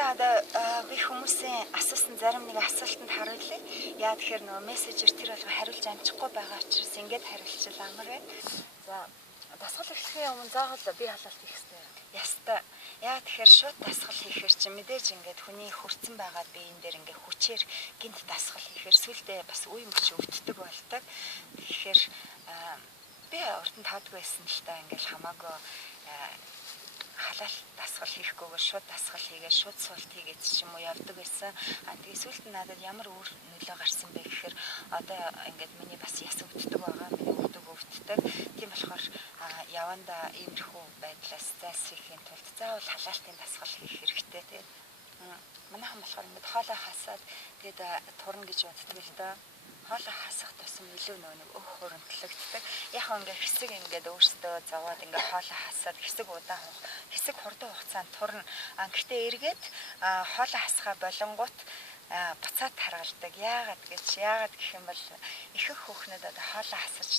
За одоо би хүмүүсийн асуусан зарим нэг асуултанд хариулъя. Яа тэгэхээр нөгөө мессежээр тэр болго хариулж амжихгүй байгаа учраас ингээд хариулчихвал амар байна. За дасгал эхлэхийн өмнө заавал бие халаалт хийх хэрэгтэй. Яста. Яа тэгэхээр шууд дасгал хийхээр чи мэдээж ингээд хүний хүрцэн байгаа биеийн дээр ингээд хүчээр гинт дасгал хийхээр сүлдээ бас үе мөч өвддөг болдог. Тэгэхээр би урд нь таадгүй байсан л та ингээд хамаагүй халаал дасгал хийхгүйгээр шууд дасгал хийгээд шууд суулт хийгээд ч юм уу явдаг байсан. Тэгээ сүүлд нь надад ямар үр нөлөө гарсан бэ гэхээр одоо ингээд миний бас яс өвддөг байгаа. Миний өвдөг өвддөг. Тийм болохоор явандаа иймэрхүү байдлаас зайлсхийхийн тулд заавал халаалтын дасгал хийх хэрэгтэй. Тэгээд манайхан болохоор ингээд хоолой хасаад тэгээд турна гэж боддог л доо. Хоолой хасах тусам илүү нэг өөх хуримтлагддаг. Яг ингээд хэсэг ингээд өөртөө зовоод ингээд хоолой хасаад хэсэг удаан хэсэг хурдан хугацаанд турна. Гэхдээ эргээд хоолой хасахаа болонгууд буцаад таргалдаг. Яагаад гэх юм бол ихэнх хүүхнүүд одоо хоолой хасаж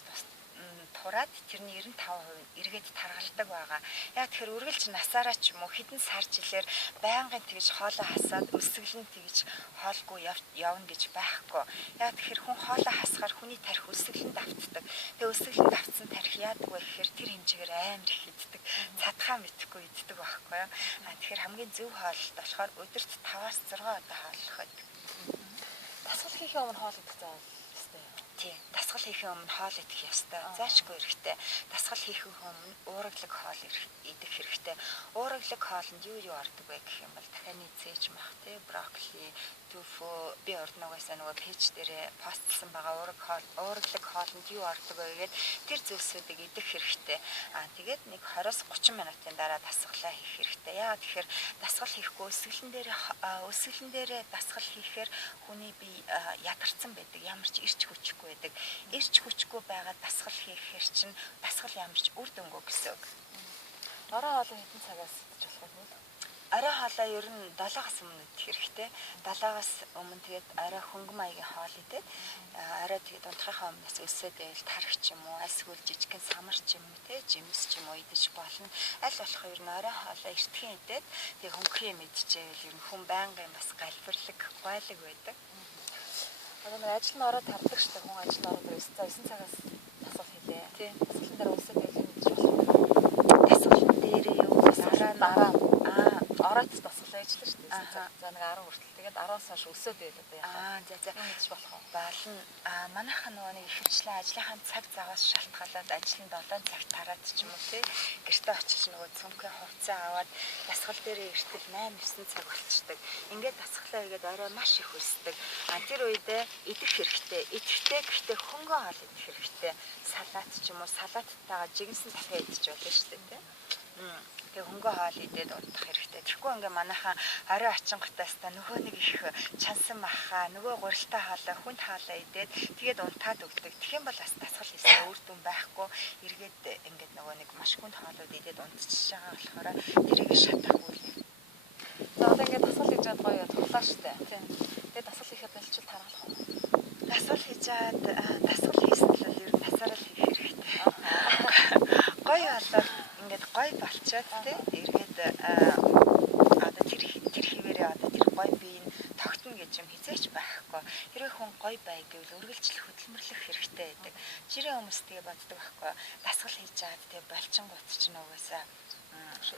тураад тэрний 95% эргээд таргалдаг байгаа. Яг тэгэхээр үргэлж насаараа ч юм уу хэдэн сар жилээр байнгын тэгж хоолой хасаад өсөглөн тэгж хоолгүй явна гэж байхгүй. Яг тэгэхээр хүн хоолой хасахаар хүний тарих өсөглөн давтдаг. Тэгээ өсөглөн давтсан тарих яадаг вэ гэхээр тэр хэмжээгээр амар их иддэг. Цадхаа мэдхгүй иддэг байхгүй юу. Тэгэхээр хамгийн зөв хооллолт болохоор өдөрт 5-аас 6 удаа хооллох байдаг. Дасгал хийхийн өмнө хоол идэх заавал ёстой. Тийм. Дасгал хийхийн өмнө хоол идэх ёстой. Заашгүй хэрэгтэй. Дасгал хийхийн өмнө уургалаг хоол идэх хэрэгтэй. Уургалаг хоолнд юу ордог вэ гэх юм бол дахианы цээж мах тий брокколи, тофу би ордногоосаа нөгөө пэйж дээрээ постлсан байгаа уургалаг хоолнд юу ордог вэ гэгээд тэр зүйлсүүдийг идэх хэрэгтэй. Тэгээд нэг 20-30 минутын дараа дасгалаа хийх хэрэгтэй. Яагаад тэгэхээр дасгал хийхгүй өсөглөн дээрээ дасгал хийхээр хүний бие ядарсан байдаг. Ямар ч ирч хүчгүй байдаг. Ирч хүчгүй байгаа дасгал хийхээр чинь дасгал ямар ч үр дүнгүй гэсэн үг. Орой хоолой хэдэн цагаас идэж болох вэ? Орой хоолой ер нь 7-аас өмнө идэх хэрэгтэй. 7-аас өмнө тэгээд орой хөнгөн маягийн хоол идээд орой тэгээд унтахынхаа өмнөөс өсөөд байвал тарх ч юм уу, эсвэл жижигхэн самар ч юм уу, жимс ч юм уу идэж болно. Аль болох ер нь орой хоолой эртхэн идээд тэгээд хөнгөн юм идчихвэл ер нь хүн байнгын бас галбирлаг, гойлог байдаг. Одоо нэг ажил нь ороод тардаг шүү дээ. Хүн ажил нь ороод 9 цагаас дасгал хийлээ. Тийм. Дасгалын дараа өсөөд байвал идэж болох. Дасгалын дээрээ юу дараа ороод дасгал ажиллаж шүү дээ. За нэг 10 хүртэл. Тэгээд 10-аас хойш өсөөд байвал одоо яах вэ? За идэж болох уу? Болно. Манайхан нөгөө нэг ихэвчлэн ажлынхаа цаг заваас шалтгаалаад ажил нь 7 цагт тараад ч юм уу тий. Гэртээ очиж нөгөө цөмхөө хувцас аваад дасгал дээрээ иртэл 8-9 цаг болчихдог. Ингээд дасгалаа хийгээд орой маш их өсдөг. Тэр үедээ идэх хэрэгтэй. Идэхдээ гэхдээ хөнгөн хоол идэх хэрэгтэй. Салат ч юм уу салаттайгаа жигэнсэн дахиад идэж болно шүү дээ тий. Тэгээ хөнгөн хоол идээд унтах хэрэгтэй. Тэгэхгүй ингээ манайхан орой очинготоос та нөгөө нэг их чансан махаа нөгөө гурилтай хоолой хүнд хоолой идээд тэгээд унтаад өгдөг. Тэгэх юм бол бас дасгал хийсэн үр дүн байхгүй. Эргээд ингээд нөгөө нэг маш хүнд хоолойд идээд унтчихж байгаа болохоор тэрийг шатахгүй л. За одоо ингээд дасгал хийж байгаа гоё тоглоо штэ. Тийм. Тэгээд дасгал хийхэд болчихвол таргалах уу? Дасгал хийжээд дасгал хийсэн л ер нь насаараа л хийх хэрэгтэй. Гоё болоод ингээд гоё болчиход тий эргээд одоо тэр хിവэрээ одоо тэр гоё биеийн тогтно гэж юм хизээч байхгүй. Хэрвээ хүн гоё бай гэвэл үргэлжлэх хөдөлмөрлөх хэрэгтэй байдаг. Жирийн хүмүүс тэгээ боддог байхгүй. Дасгал хийж чаад тэгээ болчингууд чинь угаасаа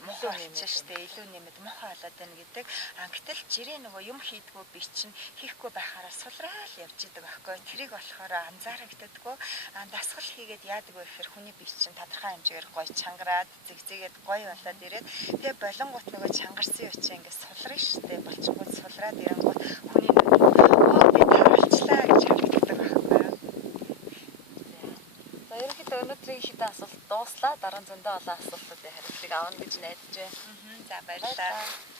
мохоо хийчихтэй илүү нэмэд мохоо болоод байна гэдэг. Гэтэл жирийн нөгөө юм хийдгүү би чинь хийхгүй байхаараа сулраал явж идэг байхгүй. Тэрийг болохоор анзаарагддаггүй. Дасгал хийгээд яадаг вэ гэхээр хүний бие чинь тодорхой хэмжээгээр гоё чангараад зэгзээгээд гоё болоод ирээд тэгээ болонгууд нөгөө чангарсан юм чинь ингээд сулрна штэ. Болчингууд сулраад ирэнгууд хүний нөгөө би таралчлаа гэж харагддаг байхгүй. За ерөнхийдөө өнөөдрийн хитэн асуулт дууслаа. Дараа нь зөндөө олон асуултуудыг хариултыг авна гэж найдаж байна. За баярлалаа.